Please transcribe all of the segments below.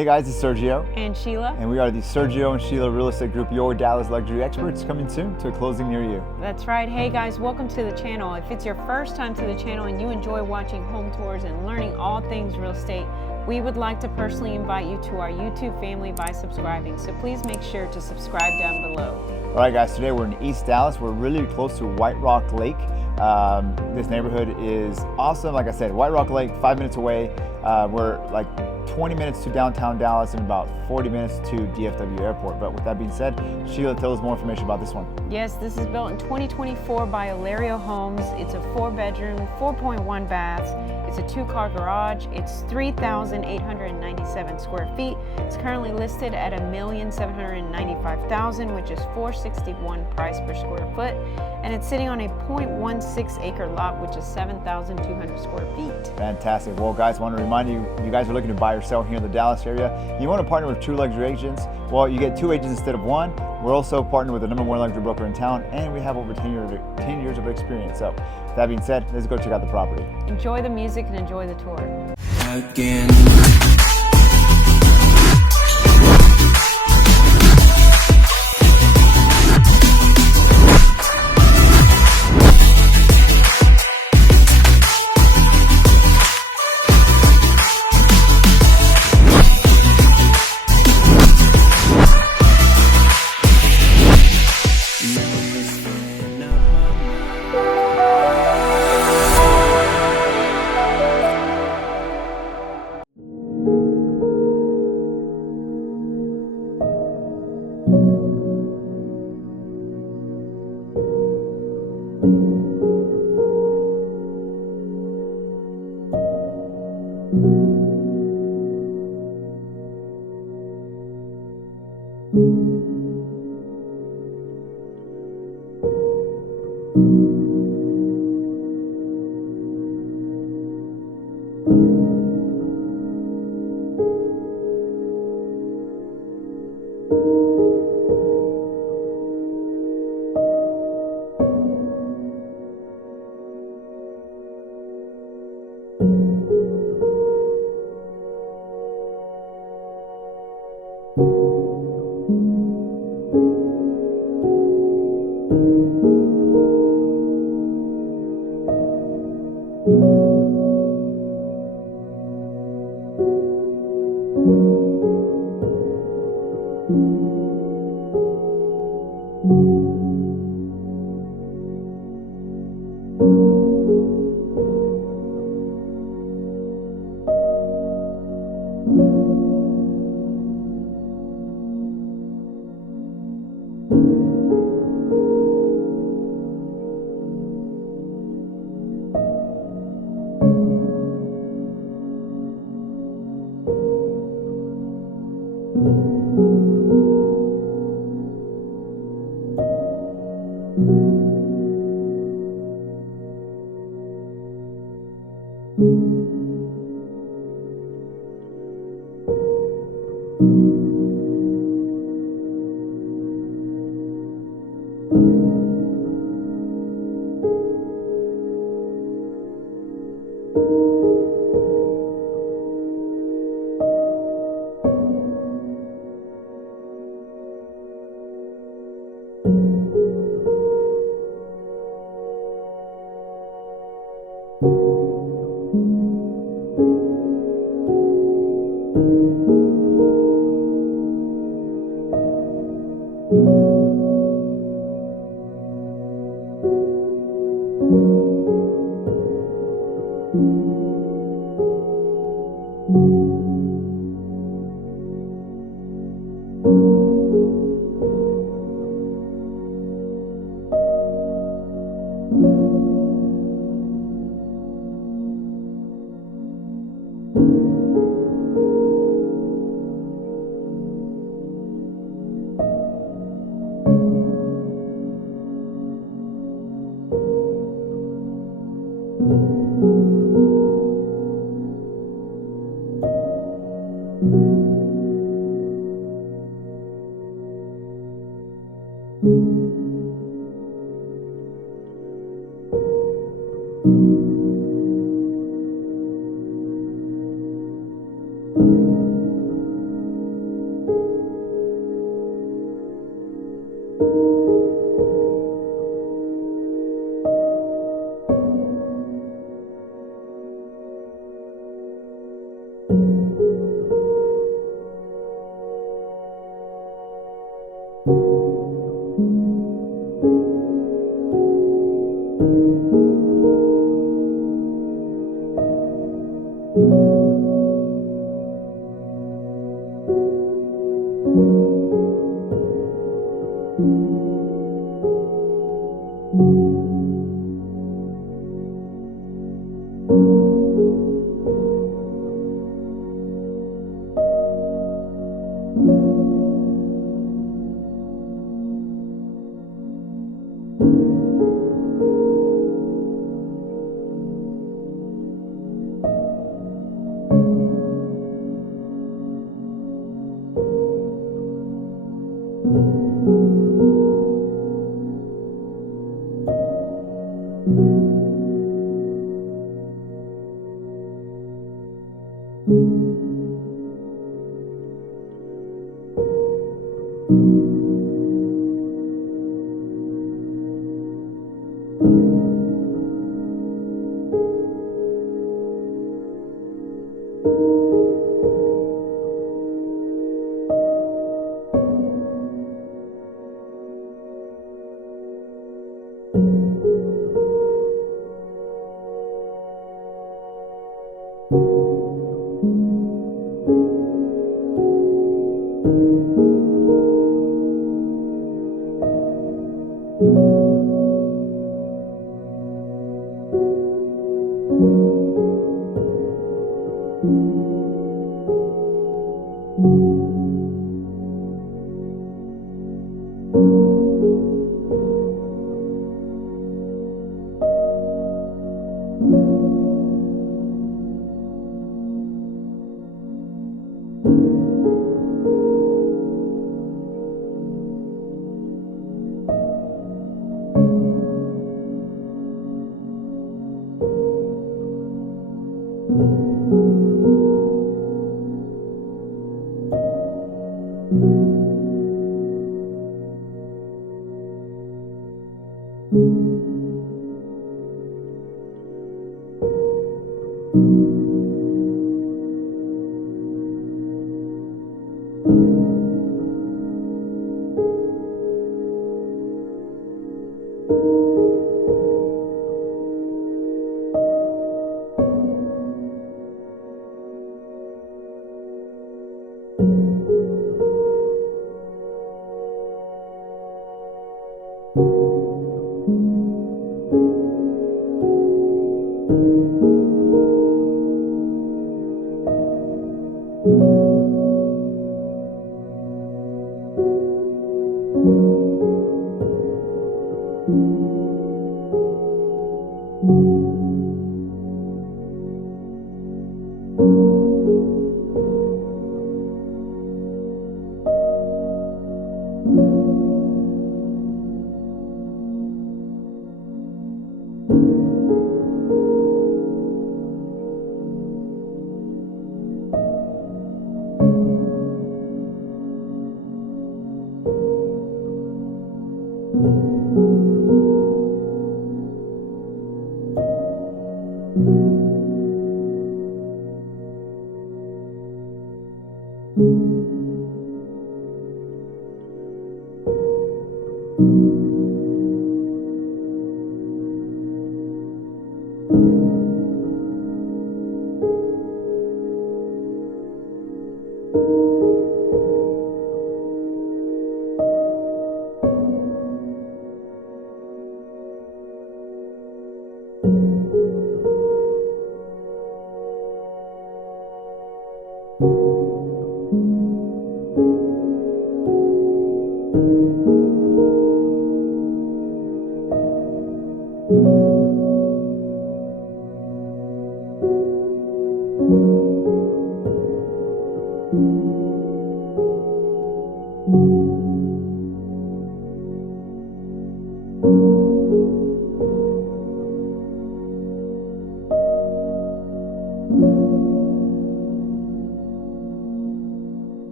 Hey guys, it's Sergio and Sheila, and we are the Sergio and Sheila Real Estate Group, your Dallas luxury experts, coming soon to a closing near you. That's right. Hey guys, welcome to the channel. If it's your first time to the channel and you enjoy watching home tours and learning all things real estate, we would like to personally invite you to our YouTube family by subscribing. So please make sure to subscribe down below. All right guys, today we're in East Dallas. We're really close to White Rock Lake. This neighborhood is awesome. Like I said, White Rock Lake, 5 minutes away. We're like 20 minutes to downtown Dallas and about 40 minutes to DFW Airport. But with that being said, Sheila, tell us more information about this one. Yes, this is built in 2024 by Olerio Homes. It's a 4-bedroom, 4.1 baths. It's a 2-car garage. It's 3,897 square feet. It's currently listed at $1,795,000, which is $461 price per square foot. And it's sitting on a 0.16 acre lot, which is 7,200 square feet. Fantastic. Well, guys, I want to remind you, you guys are looking to buy or sell here in the Dallas area. You want to partner with true luxury agents. Well, you get 2 agents instead of 1. We're also partnered with the #1 luxury broker in town, and we have over 10 years of experience. So, with that being said, let's go check out the property. Enjoy the music and enjoy the tour. Again.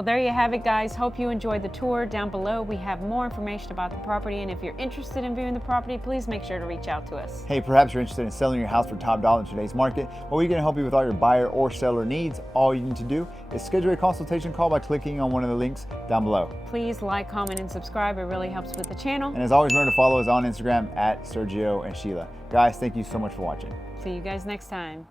Well, there you have it, guys. Hope you enjoyed the tour. Down below, we have more information about the property, and if you're interested in viewing the property, please make sure to reach out to us. Hey, perhaps you're interested in selling your house for top dollar in today's market. Well, we can help you with all your buyer or seller needs. All you need to do is schedule a consultation call by clicking on one of the links down below. Please like, comment, and subscribe. It really helps with the channel. And as always, remember to follow us on Instagram at Sergio and Sheila. Guys, thank you so much for watching. See you guys next time.